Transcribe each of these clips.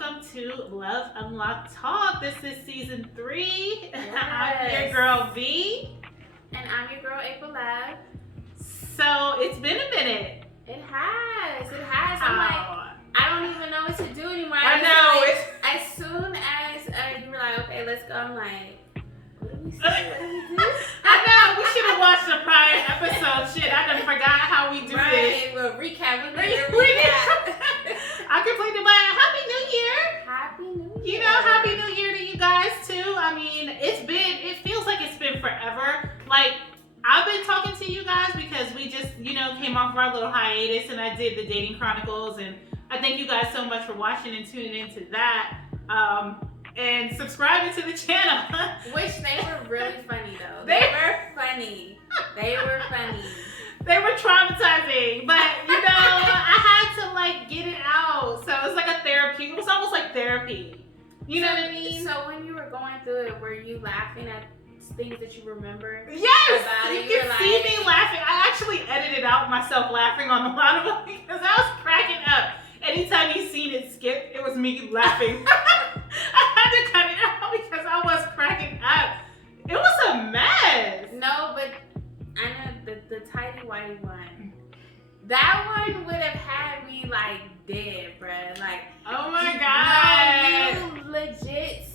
welcome to Love Unlocked Talk. This is season 3. Yes. I'm your girl V. And I'm your girl April Love. So it's been a minute. It has. I'm like, I don't even know what to do anymore. I know. Like, as soon as you were like, okay, let's go, I'm like, what do we say? What do we do? I know. We should have watched the prior episode. Shit, I done forgot how we do this. Right, we'll recap. I completely about Happy New Year. Happy New Year. You know, Happy New Year to you guys too. I mean, it feels like it's been forever. Like, I've been talking to you guys because we just, came off of our little hiatus and I did the Dating Chronicles, and I thank you guys so much for watching and tuning into that. And subscribing to the channel. Which they were really funny though. They were funny. They were traumatizing, but I had to get it out. So it's like a therapy. It was almost like therapy. You know what I mean? So when you were going through it, were you laughing at things that you remember? Yes! About you it? can see me laughing. I actually edited out myself laughing on a lot of them because I was cracking up. Anytime you seen it skip, it was me laughing. I had to cut it out because I was cracking up. It was a mess. No, but I know the tidy whitey one. That one would have had me dead, bruh. Oh my god. No, you legit.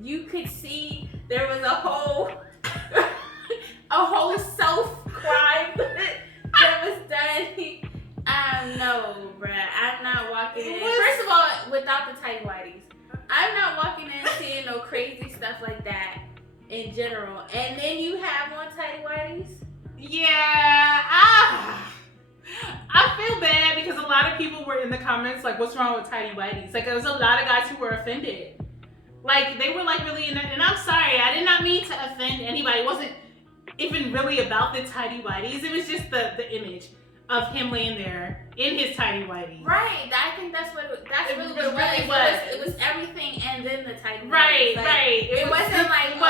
You could see there was a whole self-crime that was done. No, bruh. I'm not walking in. First of all, without the tidy whities, I'm not walking in seeing no crazy stuff like that in general. And then you have on tidy whities. Yeah, I feel bad because a lot of people were in the comments what's wrong with tidy whities? There was a lot of guys who were offended. They were really in it, and I'm sorry, I did not mean to offend anybody. It wasn't even really about the tidy whities. It was just the image of him laying there in his tidy whities. Right, I think that's really what it was. It was everything and then the tidy Right, whities. right. It wasn't tidy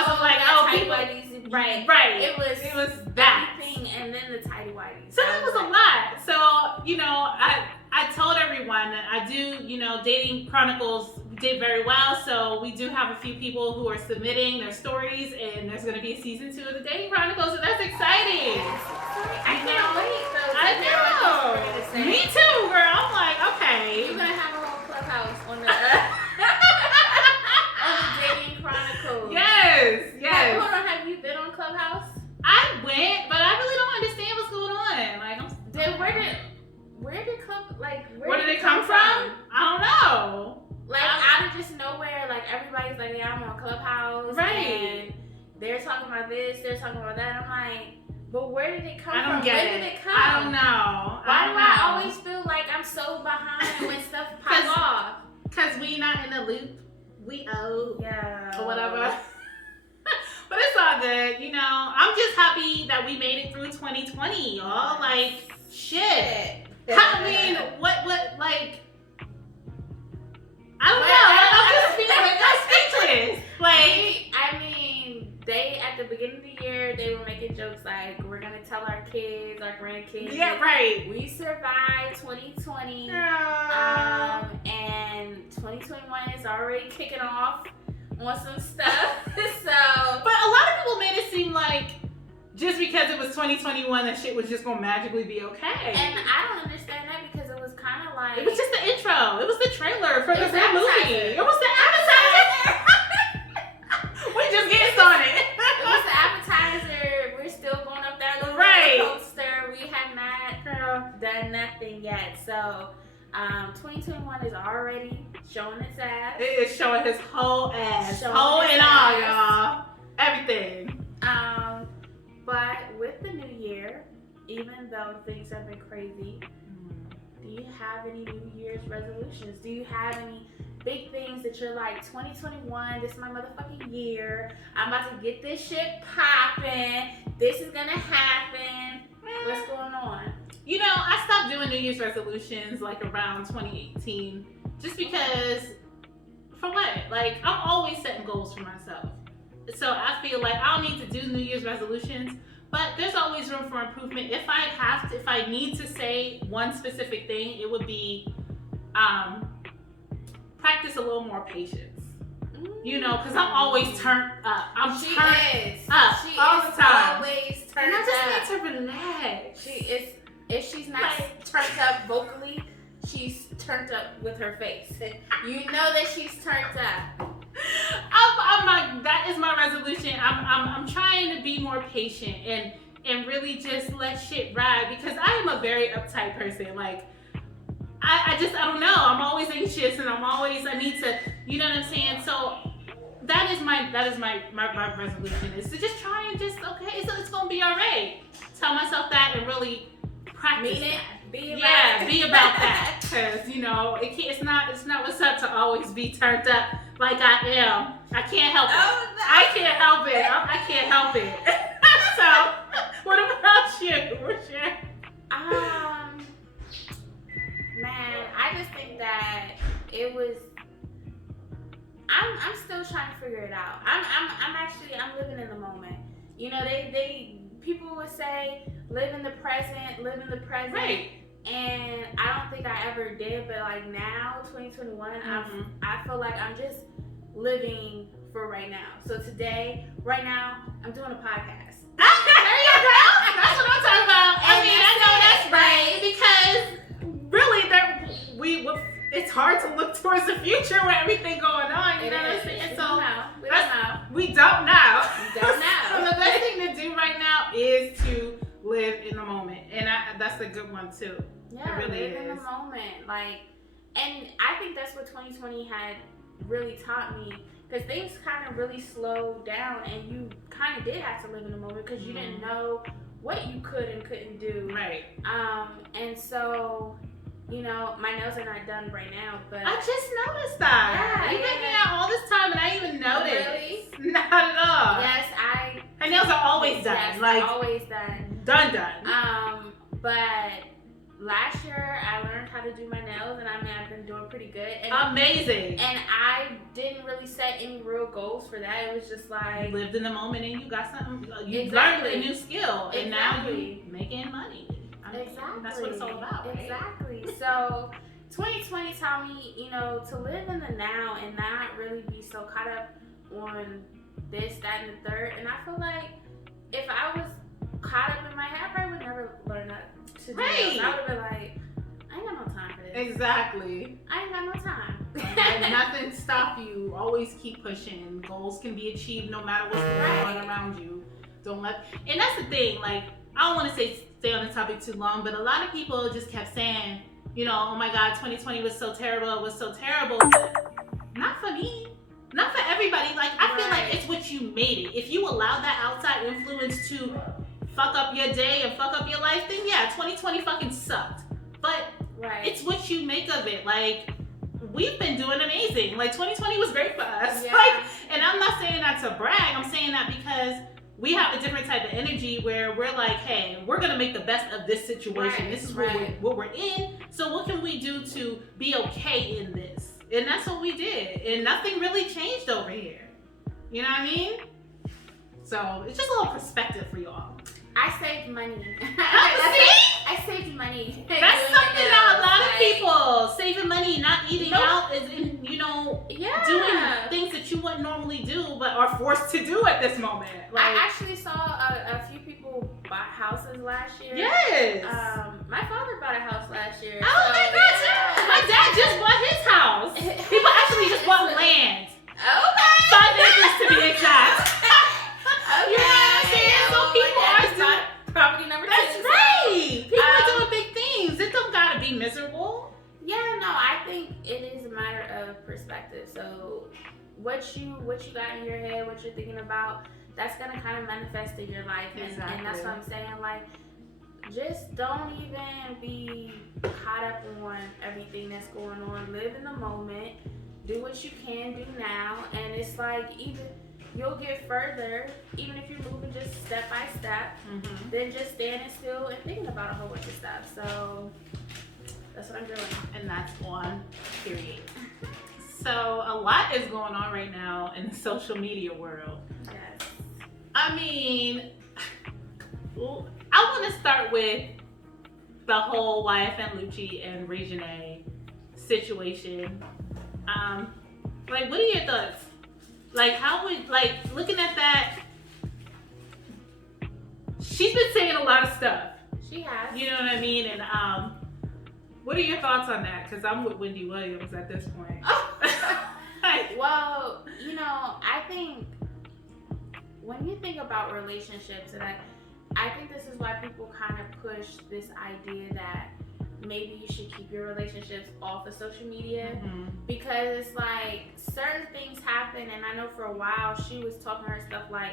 whities. Right. It was that. Everything and then the tidy whities. So that was a lot. So, I told everyone that I do, Dating Chronicles did very well. So we do have a few people who are submitting their stories, and there's going to be a season 2 of the Dating Chronicles, and that's exciting. I can't wait though. I know. Me too, girl. I'm like, okay. You're going to have a whole clubhouse on the Dating Chronicles. Yes. Hold on, have you been on Clubhouse? I went, but I really don't understand what's going on. Where did it come from? I don't know. Out of just nowhere, everybody's yeah, I'm on Clubhouse. Right. And they're talking about this, they're talking about that. I'm like, but where did it come from? I don't get it. Where did it come? I don't know. Why do I always feel like I'm so behind when stuff pops off? Because we not in the loop. We owe. Yeah. Or whatever. But it's all good, I'm just happy that we made it through 2020, y'all. Shit. I mean, what, I don't know. I'm just feeling I'm speechless. They, at the beginning of the year, they were making jokes we're going to tell our kids, our grandkids. Yeah, right. We survived 2020. And 2021 is already kicking off on some stuff. But a lot of people made it seem like just because it was 2021, that shit was just gonna magically be okay. And I don't understand that because it was kind of it was just the intro. It was the trailer for the real movie. It was the appetizer. We just getting started. It was the appetizer. We're still going up that little roller coaster. We have not done nothing yet. So 2021 is already showing its ass. It is showing his whole ass. Whole and all, y'all. Everything. But with the new year, even though things have been crazy, do you have any New Year's resolutions? Do you have any big things that you're 2021, this is my motherfucking year. I'm about to get this shit popping. This is gonna happen. What's going on? I stopped doing New Year's resolutions around 2018 just because, for what? I'm always setting goals for myself. So I feel I don't need to do New Year's resolutions, but there's always room for improvement. If I need to say one specific thing, it would be practice a little more patience. You know, because I'm always turned up. She turned is. up She all is the time. always turned And I up. just need to relax. She is. If she's not Like- turned up vocally, she's turned up with her face. You know that she's turned up. I'm like, that is my resolution. I'm trying to be more patient and really just let shit ride, because I am a very uptight person. Like, I don't know. I'm always anxious, and I need to, you know what I'm saying? So that is my resolution, is to just try and just, okay, so it's gonna be all right. Tell myself that and really practice Mean it. that. Be about Yeah, it. be about that, because you know it's not what's up to always be turned up like I am. I can't help it. Oh, no. I can't help it. I can't help it. So, what about you? What's your? Man, I just think that it was. I'm still trying to figure it out. I'm living in the moment. You know, people would say live in the present, Right. and I don't think I ever did. But like now, 2021, I feel like I'm just living for right now. So today, right now, I'm doing a podcast. There you go. That's what I'm talking about. I And mean, I know that's right, because really, it's hard to look towards the future with everything going on. You know what I'm saying? We So don't know. We don't know. we don't know. We don't know. So the best thing to do right now is to live in the moment, and that's a good one too. Yeah, It really live in the is. moment. Like, and I think that's what 2020 had really taught me, because things kind of really slowed down, and you kind of did have to live in the moment because you didn't know what you could and couldn't do. Right. And so, you know, my nails are not done right now, but I just noticed that. Yeah, You've been hanging out all this time, and I didn't even noticed. Really? Not at all. yes, Her nails are always done. Yes, like always done. done. But last year I learned how to do my nails, and I mean I've been doing pretty good. And, Amazing. and I didn't really set any real goals for that. It was just like You lived in the moment, and you got something. You Exactly. learned a new skill, and now Exactly. you making money. I mean, exactly. That's what it's all about, right? Exactly. So 2020 taught me, you know, to live in the now and not really be so caught up on this, that, and the third. And I feel like if I was caught up in my head, I probably would never learn that to do Right. nails. I would have been like, I ain't got no time for this. Exactly. I ain't got no time. Let nothing stop you. Always keep pushing. Goals can be achieved no matter what's going on around you. Don't let. And that's the thing. Like, I don't want to stay on the topic too long, but a lot of people just kept saying, you know, oh my God, 2020 was so terrible. It was so terrible. But not for me. Not for everybody. Like, I feel like it's what you made it. If you allow that outside influence to fuck up your day and fuck up your life, then yeah, 2020 fucking sucked. But it's what you make of it. Like, we've been doing amazing. Like, 2020 was great for us. Yeah. Like, and I'm not saying that to brag. I'm saying that because we have a different type of energy where we're like, hey, we're gonna make the best of this situation. Right, This is right. what we're in. So what can we do to be okay in this? And that's what we did. And nothing really changed over here. You know what I mean? So it's just a little perspective for y'all. I saved money. See? I saved money. That's doing something my that a nails. lot of Like, people saving money, not eating Nope. out, is in, you know, Yeah. doing things that you wouldn't normally do, but are forced to do at this moment. Like, I actually saw a few people buy houses last year. yes. My father bought a house last year. Oh so, my God! yeah. My dad just bought his house. People actually just bought land. Okay. 5 acres to be exact. Okay. You know what I'm saying? So Well, people my dad are just bought property number 2. That's so- right. People are doing big things. It don't gotta be miserable. Yeah, no, I think it is a matter of perspective. So what you got in your head, what you're thinking about, that's gonna kind of manifest in your life. And that's what I'm saying. Like, just don't even be caught up on everything that's going on. Live in the moment. Do what you can do now. And it's like, even you'll get further, even if you're moving just step by step, than just standing still and thinking about a whole bunch of stuff. So that's what I'm doing. And that's on period. So a lot is going on right now in the social media world. Yes. I mean, I want to start with the whole YFN Lucci and Regine situation. Like, what are your thoughts? Like, how would, like, looking at that, she's been saying a lot of stuff. She has. You know what I mean? And what are your thoughts on that? Because I'm with Wendy Williams at this point. Well, you know, I think when you think about relationships, and I think this is why people kind of push this idea that maybe you should keep your relationships off of social media, because it's like certain things happen, and I know for a while she was talking her stuff like,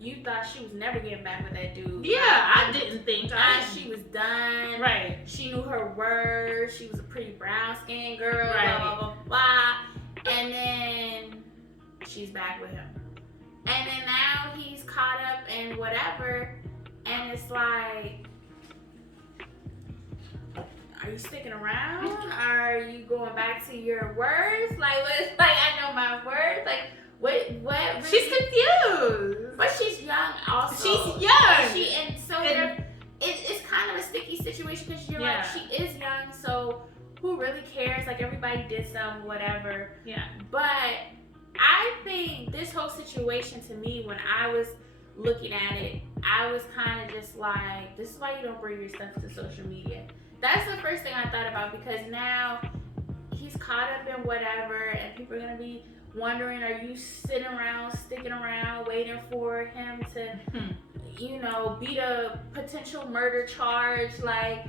you thought she was never getting back with that dude. Yeah, I didn't think she was done. Right. She knew her words. She was a pretty brown skinned girl. Right. Blah, blah, blah, blah. And then she's back with him. And then now he's caught up in whatever. And it's like, are you sticking around? Are you going back to your words? Like, I know my words. Like, what? Really? She's confused. But she's young also. She's young. It's kind of a sticky situation because you're like, she is young, so who really cares? Like, everybody did some whatever. Yeah. But I think this whole situation, to me, when I was looking at it, I was kind of just like, this is why you don't bring your stuff to social media. That's the first thing I thought about, because now he's caught up in whatever, and people are gonna be wondering, are you sitting around, sticking around, waiting for him to, you know, beat a potential murder charge, like,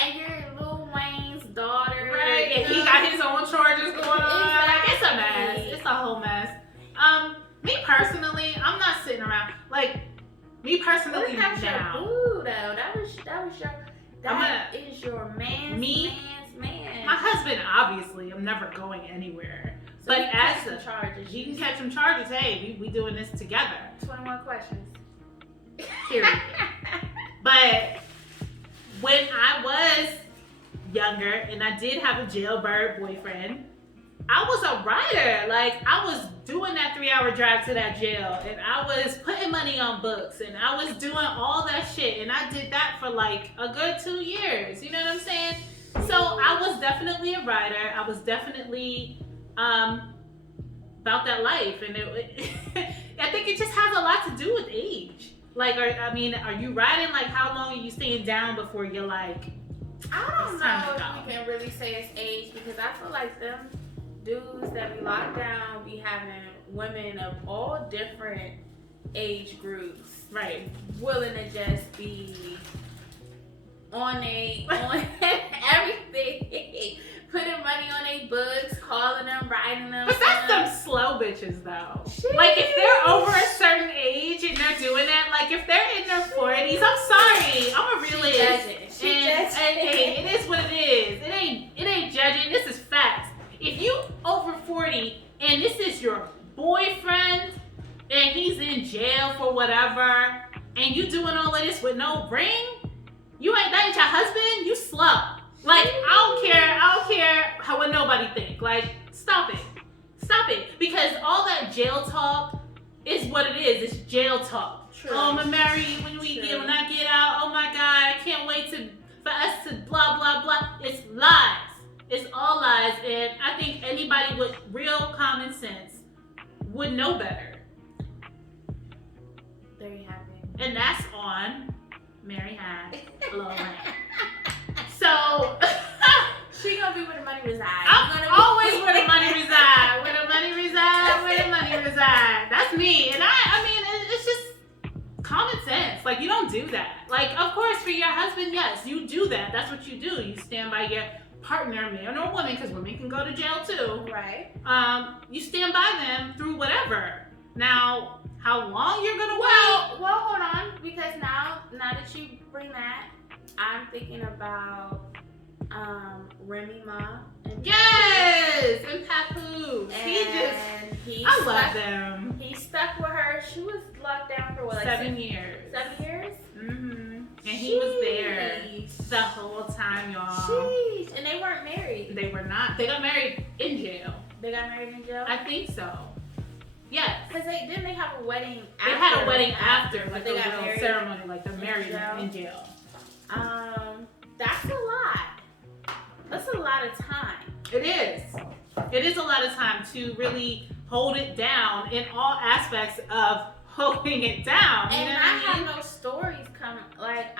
and you're Lil Wayne's daughter. Right, and he got his own charges going on. Like, it's a mess. It's a whole mess. Me personally, I'm not sitting around. Like, me personally, that was now. your boo, though. That is your man's man. My husband, obviously, I'm never going anywhere. So but as some charges, you can catch some charges. Hey, we doing this together. 21 questions. Period. But when I was younger and I did have a jailbird boyfriend, I was a writer. Like, I was doing that 3-hour drive to that jail, and I was putting money on books, and I was doing all that shit, and I did that for like a good 2 years. You know what I'm saying? So I was definitely a writer. I was definitely about that life, and I think it just has a lot to do with age. Like, are you writing? Like, how long are you staying down before you're like? I don't know if we can really say it's age, because I feel like them dudes that we lock down be having women of all different age groups, right, willing to just be on everything, putting money on their books, calling them, writing them. But that's some slow bitches though. Like, if they're over a certain age and they're doing that, like if they're in their 40s, I'm sorry, I'm a realist. Hey, it is what it is. It ain't judging. This is facts. If you over 40 and this is your boyfriend and he's in jail for whatever, and you doing all of this with no ring, that ain't your husband, you slow. Like, I don't care what nobody think. Like, stop it. Because all that jail talk is what it is. It's jail talk. True. Oh, I'm gonna marry you when I get out. Oh my God, I can't wait for us to blah blah blah. It's lies. It's all lies, and I think anybody with real common sense would know better. There you have it. And that's on Mary had Lil Wayne. So she gonna be where the money resides. I'm always where the money resides. Where the money resides. Where the money resides. That's me. And I mean, it's just common sense. Like, you don't do that. Like, of course, for your husband, yes, you do that. That's what you do. You stand by your partner, man or woman, because women can go to jail too. Right. You stand by them through whatever. Now, how long you're gonna wait? Well, hold on, because now that you bring that, I'm thinking about Remy Ma and Yes, and Papoose. I love them. He stuck with her. She was locked down for what, like 7 years. 7 years? Mm-hmm. And he was there the whole time, y'all. Sheesh. And they weren't married. They were not. They got married in jail. They got married in jail? I think so. Yes. Because didn't they have a wedding after? They had a wedding after, like a real ceremony, like the marriage in jail. That's a lot. That's a lot of time. It is. It is a lot of time to really hold it down in all aspects of holding it down. You And know I what I have mean? no stories coming. Like,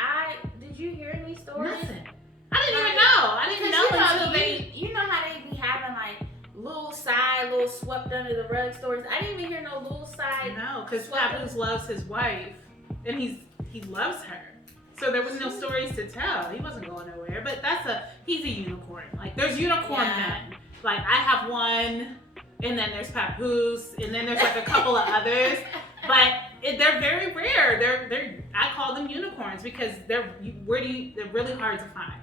did you hear any stories? Nothing. I didn't even know. I didn't know until they. You know how they be having like little swept under the rug stories. I didn't even hear no little side. No, because Papoose loves his wife, and he loves her. So there was no stories to tell. He wasn't going nowhere. But he's a unicorn. Like there's unicorn men. Like I have one, and then there's Papoose, and then there's like a couple of others. But they're very rare. I call them unicorns because they're really hard to find.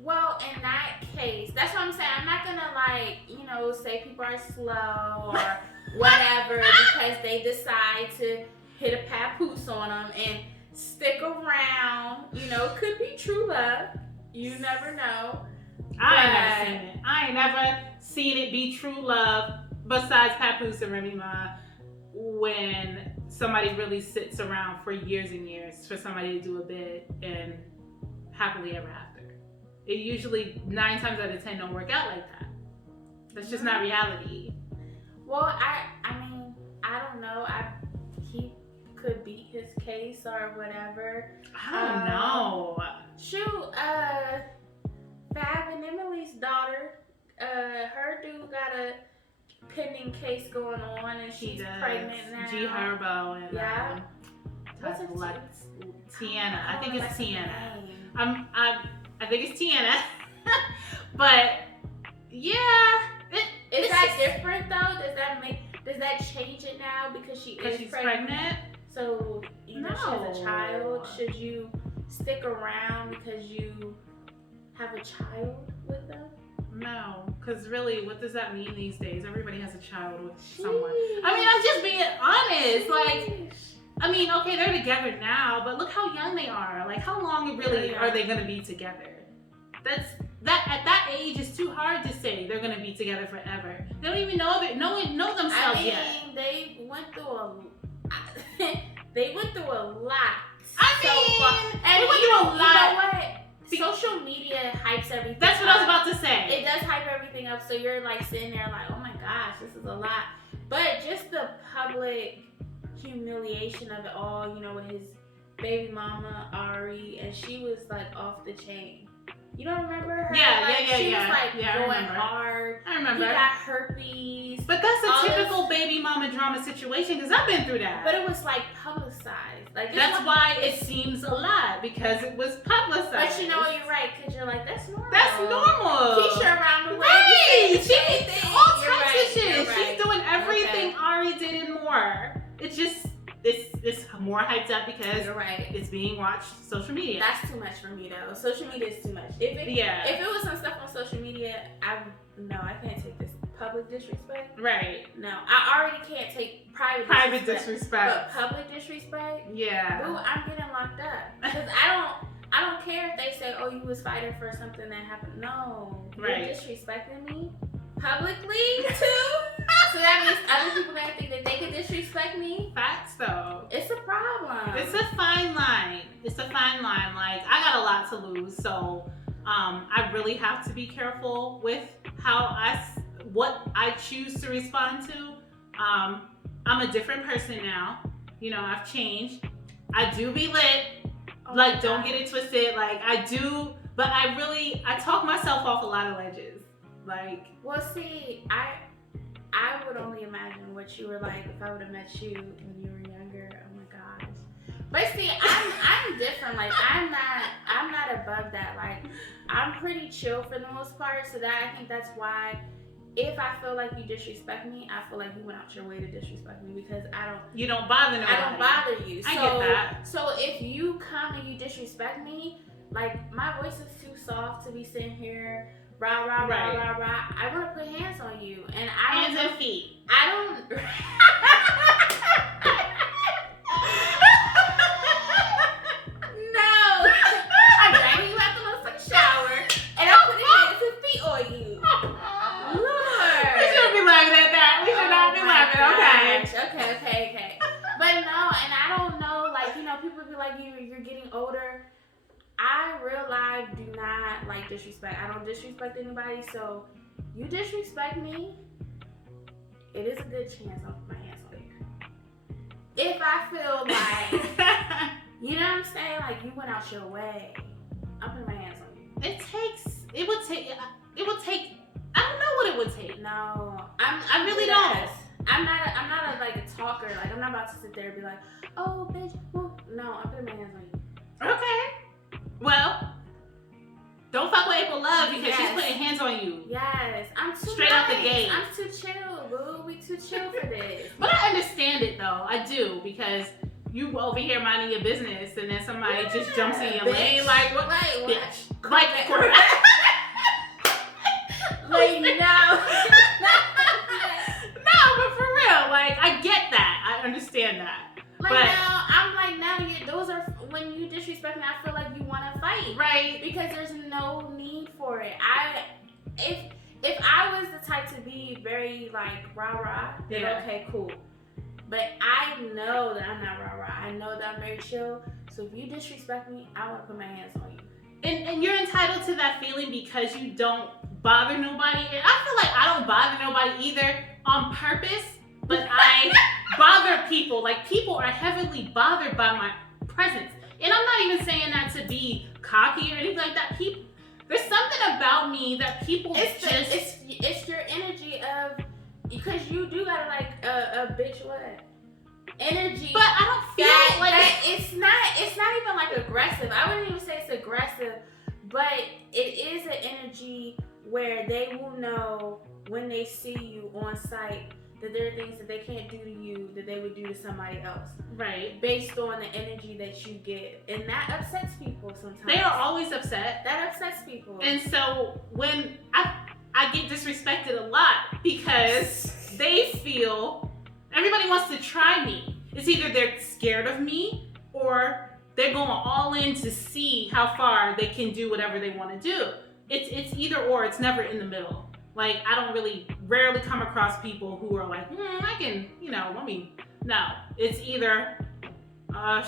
Well, in that case, that's what I'm saying. I'm not gonna say people are slow or whatever because they decide to hit a papoose on them and stick around. Could be true love. You never know. I ain't never seen it be true love besides Papoose and Remy Ma when somebody really sits around for years and years for somebody to do a bit and happily ever after. It usually 9 times out of 10 don't work out like that. That's just not reality. Well, I mean, I don't know. He could beat his case or whatever. I don't know. Shoot, Fab and Emily's daughter, her dude got a pending case going on, and she's pregnant now. G Herbo and yeah. What's her Tiana. I think it's Tiana. I think it's Tiana. But yeah, is that different though? Does that change it now because she's pregnant? So she has a child. Should you stick around because you have a child with them? No, because really, what does that mean these days? Everybody has a child with someone. I mean, I'm just being honest. Like, I mean, okay, they're together now, but look how young they are. Like, how long really are they going to be together? At that age, it's too hard to say they're going to be together forever. They don't even know themselves yet. I mean, they went through a lot. They went through a lot. You know what? Social media hypes everything. That's what I was about to say. It does hype everything up, so you're like sitting there like, oh my gosh, this is a lot. But just the public humiliation of it all, with his baby mama Ari, and she was like off the chain. You don't remember her? She was like going hard. I remember. He got herpes. But that's a typical baby mama drama situation because I've been through that. But it was like publicized. Like that's why it seems a lot because it was publicized. But you're right because you're like that's normal. That's normal. Keisha around the way. Right. She all types of shit. Right. She's doing everything Ari did and more. It's just. It's more hyped up because it's being watched social media. That's too much for me though. Social media is too much. If it was some stuff on social media, I can't take this public disrespect. Right. No, I already can't take private disrespect. But public disrespect? Yeah. Boo, I'm getting locked up. Because I don't care if they say, oh, you was fighting for something that happened. No. You're disrespecting me publicly too? So that means other people gonna think that they can disrespect me? Facts though. It's a problem. It's a fine line. Like, I got a lot to lose, so I really have to be careful with what I choose to respond to. I'm a different person now. I've changed. I do be lit. Like, don't get it twisted. Like, I do, but I talk myself off a lot of ledges. Like, well, see, I would only imagine what you were like if I would have met you when you were younger. Oh my gosh. But see, I'm different. Like I'm not above that. Like I'm pretty chill for the most part. So I think that's why if I feel like you disrespect me, I feel like you went out your way to disrespect me because you don't bother nobody. I don't bother you. I get that. So if you come and you disrespect me, like my voice is too soft to be sitting here. Rah, rah, rah, rah, rah. I want to put hands on you. And hands and feet. I don't. No. I'm dragging you out the motherfucking shower. And I'm putting hands and feet on you. Lord. We shouldn't be laughing at that. We should not be laughing. Okay. But no, and I don't know. Like, people be like, you're getting older. I real life do not like disrespect. I don't disrespect anybody, so you disrespect me, it is a good chance I'll put my hands on you. If I feel like, you know what I'm saying? Like, you went out your way, I'm putting my hands on you. It would take, I don't know what it would take. No, I really don't. I'm not like a talker. Like, I'm not about to sit there and be like, oh, bitch, woo. No, I'm putting my hands on you. Okay. Well, don't fuck with April Love because she's putting hands on you. Yes, I'm too straight out the gate. I'm too chill, boo. We too chill for this. But I understand it though. I do, because you over here minding your business and then somebody just jumps in your lane like, what? Bitch. Like, like, no. No, but for real, like, I get that. I understand that. Like, but now, I'm like, now, those are, when you disrespect me, I feel like you want to fight. Right. Because there's no need for it. If I was the type to be very, like, rah-rah, then okay, cool. But I know that I'm not rah-rah. I know that I'm very chill. So if you disrespect me, I want to put my hands on you. And you're entitled to that feeling because you don't bother nobody. And I feel like I don't bother nobody either on purpose, but I bother people. Like, people are heavily bothered by my presence. And I'm not even saying that to be cocky or anything like that. There's something about me that people it's your energy of, because you do got like a bitch what? Energy. But I don't feel like it's not even like aggressive. I wouldn't even say it's aggressive, but it is an energy where they will know when they see you on site that there are things that they can't do to you that they would do to somebody else. Right. Based on the energy that you give. And that upsets people sometimes. They are always upset. That upsets people. And so when I get disrespected a lot because they feel everybody wants to try me. It's either they're scared of me or they're going all in to see how far they can do whatever they want to do. It's either or. It's never in the middle. Like, I don't rarely come across people who are like, I can, no. It's either,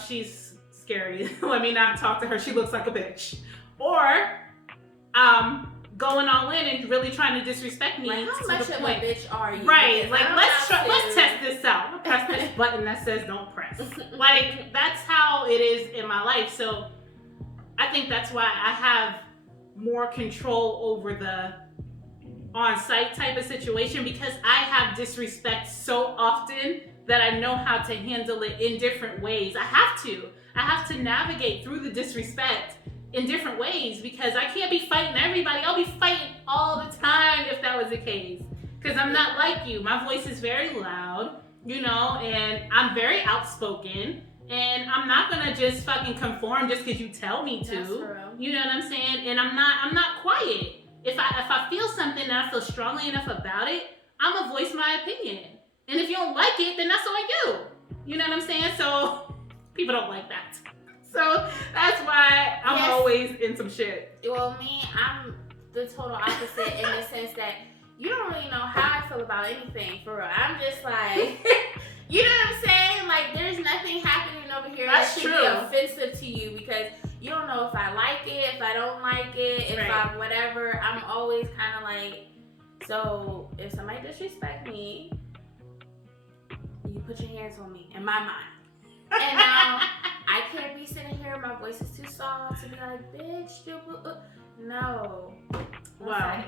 she's scary. Let me not talk to her. She looks like a bitch. Or, going all in and really trying to disrespect me. Like, how much of a bitch are you? Right. Like, let's test this out. I'm gonna press this button that says don't press. Like, that's how it is in my life. So, I think that's why I have more control over the on-site type of situation, because I have disrespect so often that I know how to handle it in different ways. I have to navigate through the disrespect in different ways, because I can't be fighting everybody. I'll be fighting all the time if that was the case, because I'm not like you. My voice is very loud, and I'm very outspoken, and I'm not gonna just fucking conform just because you tell me to. That's true. You know what I'm saying? And I'm not quiet. If I feel something and I feel strongly enough about it, I'm gonna voice my opinion. And if you don't like it, then that's on you. You know what I'm saying? So people don't like that. So that's why I'm always in some shit. Well, me, I'm the total opposite in the sense that you don't really know how I feel about anything, for real. I'm just like, you know what I'm saying? Like, there's nothing happening over here that should be offensive to you, because you don't know if I like it, if I don't like it, if I whatever. I'm always kind of like, so if somebody disrespect me, you put your hands on me, in my mind. And now, I can't be sitting here, my voice is too soft to be like, bitch, no. Wow.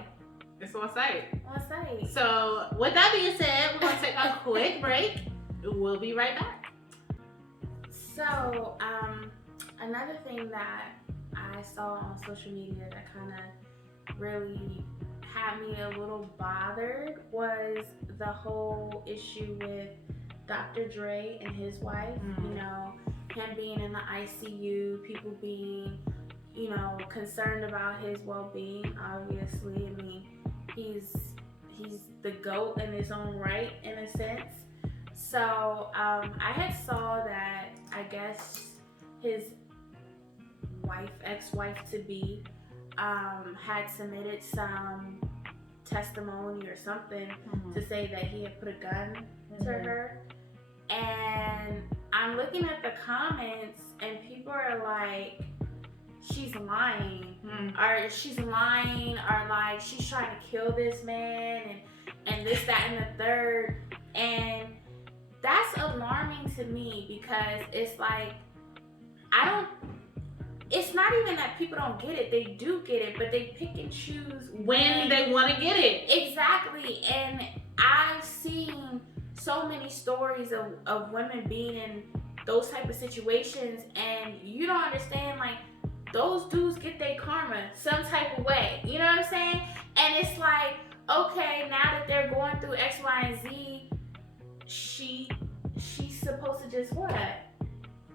It's on site. On site. So, with that being said, we're going to take a quick break. We'll be right back. So, another thing that I saw on social media that kind of really had me a little bothered was the whole issue with Dr. Dre and his wife. Him being in the ICU, people being, concerned about his well-being, obviously. I mean, he's the GOAT in his own right, in a sense. So, I had saw that, I guess, his ex-wife-to-be, had submitted some testimony or something to say that he had put a gun to her. And I'm looking at the comments and people are like, she's lying, or she's lying, or like she's trying to kill this man, and this, that, and the third. And that's alarming to me, because it's like, it's not even that people don't get it. They do get it, but they pick and choose when they want to get it. Exactly. And I've seen so many stories of women being in those type of situations, and you don't understand, like, those dudes get their karma some type of way. You know what I'm saying? And it's like, okay, now that they're going through X, Y, and Z, she's supposed to just what?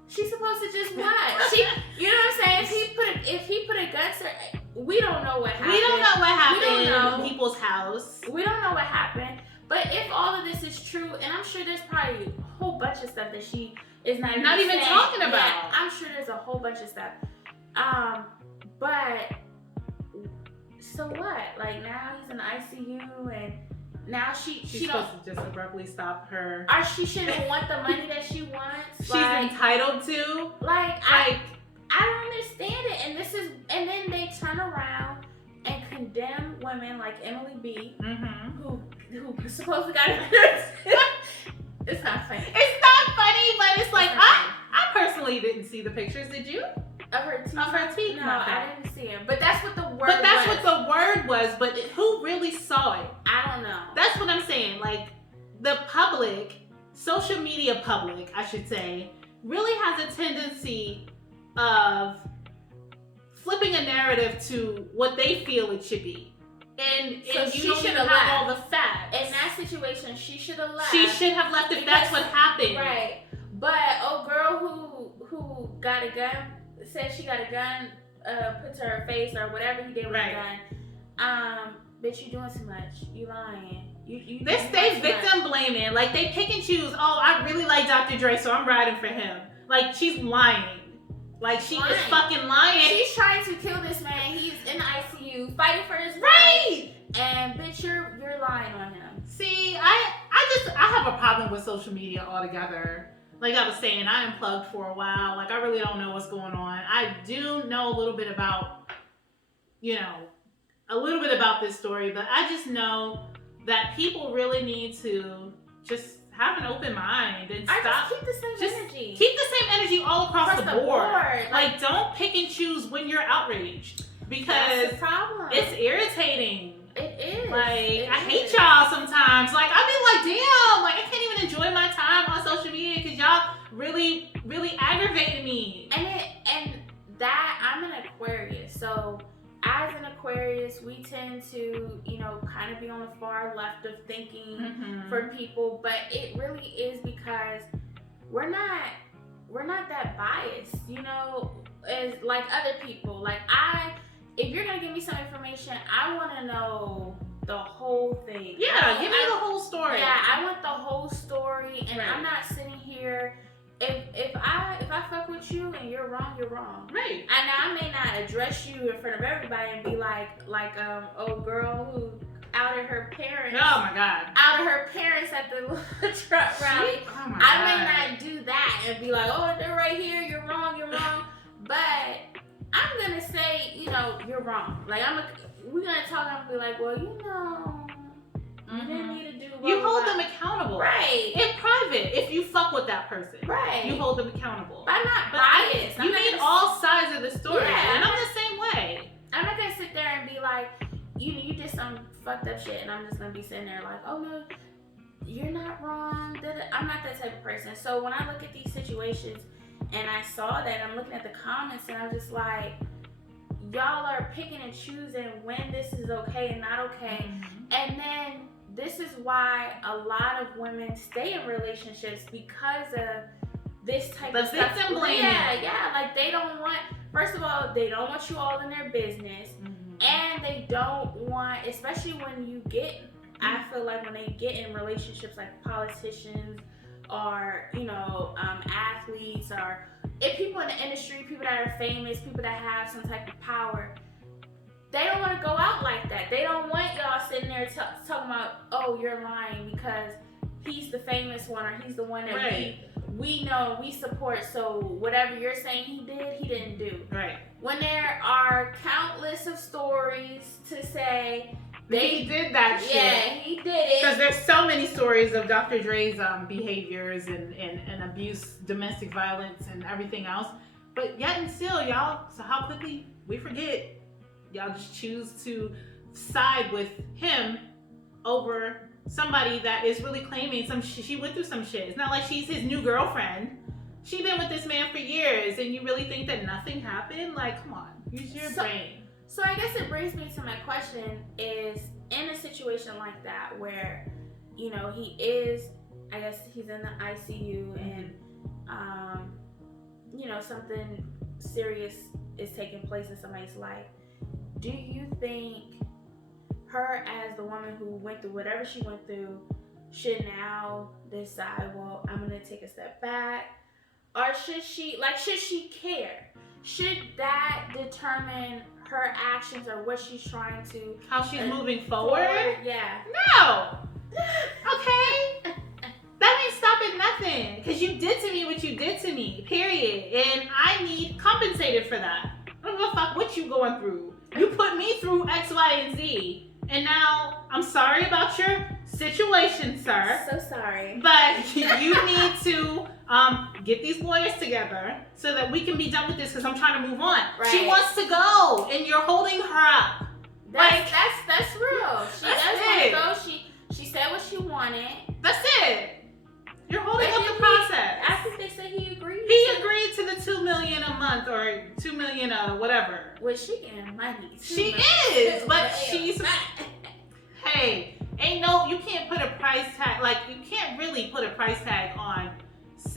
She's supposed to just what? You know what I'm saying? If he put a gun to her, we don't know what happened. We don't know what happened We don't know. in people's house. We don't know what happened. But if all of this is true, and I'm sure there's probably a whole bunch of stuff that she is not even talking about. Yeah, I'm sure there's a whole bunch of stuff. But so what? Like, now he's in the ICU, and now she's supposed to just abruptly stop her. Or she shouldn't want the money that she wants. She's entitled to. I don't understand it. And then they turn around and condemn women like Emily B, who supposedly got it. It's not funny. It's not funny, but it's like, I personally didn't see the pictures. Did you? Of her teeth? Of her teeth? No, I didn't see him. But that's what the word was. But that's what the word was. But who really saw it? I don't know. That's what I'm saying. Like, the public, social media public, I should say, really has a tendency of flipping a narrative to what they feel it should be. And she should have have all the facts. In that situation, she should have left. She should have left if that's what happened. Right. But old girl who got a gun, said she got a gun put to her face or whatever he did with the gun. Bitch, you doing too much. You lying. They stay victim blaming. Like, they pick and choose. Oh, I really like Dr. Dre, so I'm riding for him. Like, she's lying. Like, she is fucking lying. She's trying to kill this man. He's in the ICU fighting for his life. Right. And bitch, you're lying on him. See, I have a problem with social media altogether. Like I was saying, I unplugged for a while. Like, I really don't know what's going on. I do know a little bit about, this story, but I just know that people really need to just have an open mind and stop. Keep the same energy. Keep the same energy all across the board. Like, don't pick and choose when you're outraged, because that's the problem. It's irritating. It is. Like, I hate y'all sometimes. Like, I be like, damn, like, I can't even enjoy my time on social media because y'all really, really aggravated me. And that, I'm an Aquarius, so as an Aquarius, we tend to, kind of be on the far left of thinking for people, but it really is because we're not that biased, as like other people. Like, if you're gonna give me some information, I want to know the whole thing. Yeah, give me the whole story. Yeah, I want the whole story, and I'm not sitting here. If I fuck with you and you're wrong, you're wrong. Right. And I may not address you in front of everybody and be like old girl who outed her parents. Oh my God. Outed her parents at the truck rally. Oh my God. I may not do that and be like, oh, they're right here. You're wrong. You're wrong. But I'm gonna say, you're wrong. Like, we're gonna talk. I'm gonna be like, well, you didn't need to do. You hold them accountable, right? In private, if you fuck with that person, right? You hold them accountable. But I'm not biased. You need all sides of the story, and I'm the same way. I'm not gonna sit there and be like, you did some fucked up shit, and I'm just gonna be sitting there like, oh no, you're not wrong. I'm not that type of person. So when I look at these situations and I saw that, I'm looking at the comments and I'm just like, y'all are picking and choosing when this is okay and not okay. And then this is why a lot of women stay in relationships, because of this type of stuff. The victim blaming. Yeah. Like, they don't want, first of all, they don't want you all in their business. And they don't want, especially when you get, I feel like when they get in relationships like politicians or, athletes, or if people in the industry, people that are famous, people that have some type of power, they don't want to go out like that. They don't want y'all sitting there talking about, oh, you're lying because he's the famous one, or he's the one that we know, we support, so whatever you're saying he did, he didn't do. Right. when there are countless of stories to say he did that shit. Yeah, he did it. Because there's so many stories of Dr. Dre's behaviors and abuse, domestic violence, and everything else. But yet and still, y'all, so how quickly we forget. Y'all just choose to side with him over somebody that is really claiming she went through some shit. It's not like she's his new girlfriend. She been with this man for years, and you really think that nothing happened? Like, come on, use your brain. So I guess it brings me to my question is, in a situation like that where, you know, he is, I guess he's in the ICU and, you know, something serious is taking place in somebody's life. Do you think her, as the woman who went through whatever she went through, should now decide, well, I'm going to take a step back? Or should she care? Should that determine her actions or what she's trying to... How she's moving forward? Yeah. No! Okay? That ain't stopping nothing. Because you did to me what you did to me, period. And I need compensated for that. I don't give a fuck what you going through. You put me through X, Y, and Z. And now, I'm sorry about your situation, sir. So sorry. But you need to get these lawyers together so that we can be done with this because I'm trying to move on. Right. She wants to go, and you're holding her up. That's real. She does want to go. She said what she wanted. That's it. You're holding up the process. I think they said he agreed. He agreed to the $2 million a month or $2 million whatever. Well, she getting money. She is, but she's. Hey, you can't put a price tag. Like, you can't really put a price tag on.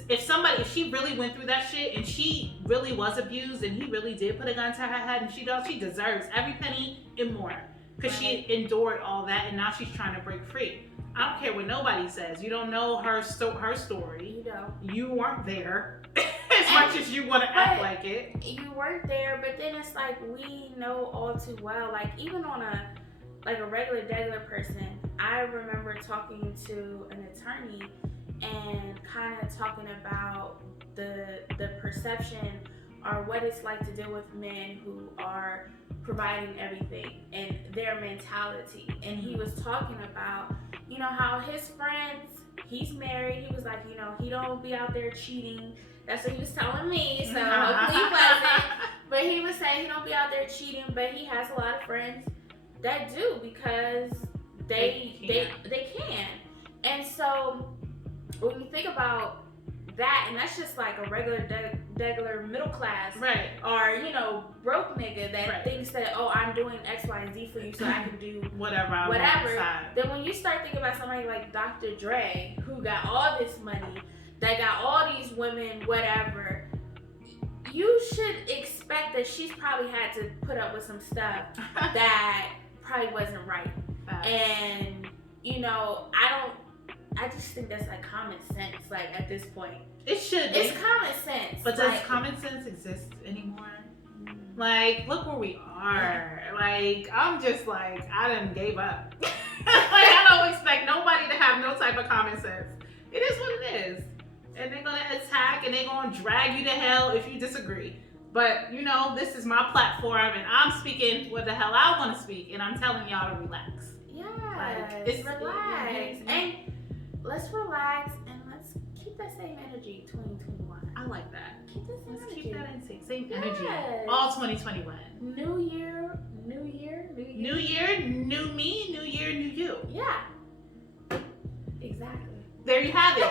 If she really went through that shit and she really was abused and he really did put a gun to her head and she deserves every penny and more because she endured all that and now she's trying to break free. I don't care what nobody says. You don't know her story. You don't. You weren't there as much as you want to act like it. You weren't there, but then it's like we know all too well. Like even on a regular person, I remember talking to an attorney and kind of talking about the perception or what it's like to deal with men who are providing everything and their mentality. And he was talking about, you know, how his friends, he's married, he was like, you know, he don't be out there cheating. That's what he was telling me, so hopefully he wasn't. But he was saying he don't be out there cheating, but he has a lot of friends that do because they can. And so when you think about that, and that's just like a regular middle class, right? Or you know, broke nigga that thinks that, oh, I'm doing X, Y, and Z for you, so I can do whatever. Then when you start thinking about somebody like Dr. Dre, who got all this money, that got all these women, whatever, you should expect that she's probably had to put up with some stuff that probably wasn't right. And you know, I just think that's like common sense. Like at this point, it should be. It's common sense. But does common sense exist anymore? Like, look where we are. Like, I'm just like, I done gave up. Like, I don't expect nobody to have no type of common sense. It is what it is. And they're gonna attack and they're gonna drag you to hell if you disagree. But you know, this is my platform and I'm speaking what the hell I want to speak, and I'm telling y'all to relax. Yeah, like, it's relax. And let's relax and let's keep that same energy 2021. I like that. Keep that same energy. Keep that in same energy. All 2021. New year, new me, new year, new you. Yeah. Exactly. There you have it.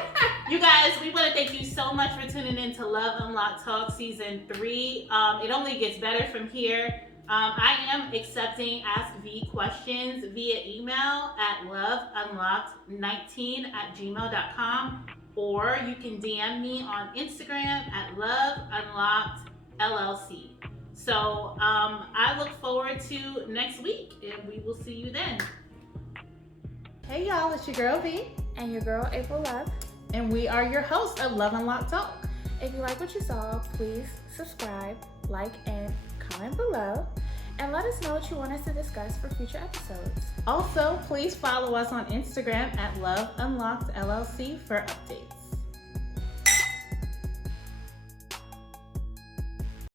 You guys, we want to thank you so much for tuning in to Love Unlocked Talk Season 3. It only gets better from here. I am accepting Ask V questions via email at loveunlocked19@gmail.com, or you can DM me on Instagram at loveunlockedllc. So I look forward to next week, and we will see you then. Hey y'all, it's your girl V. And your girl April Love. And we are your hosts of Love Unlocked Talk. If you like what you saw, please subscribe, like, and comment below. And let us know what you want us to discuss for future episodes. Also, please follow us on Instagram at Love Unlocked LLC for updates.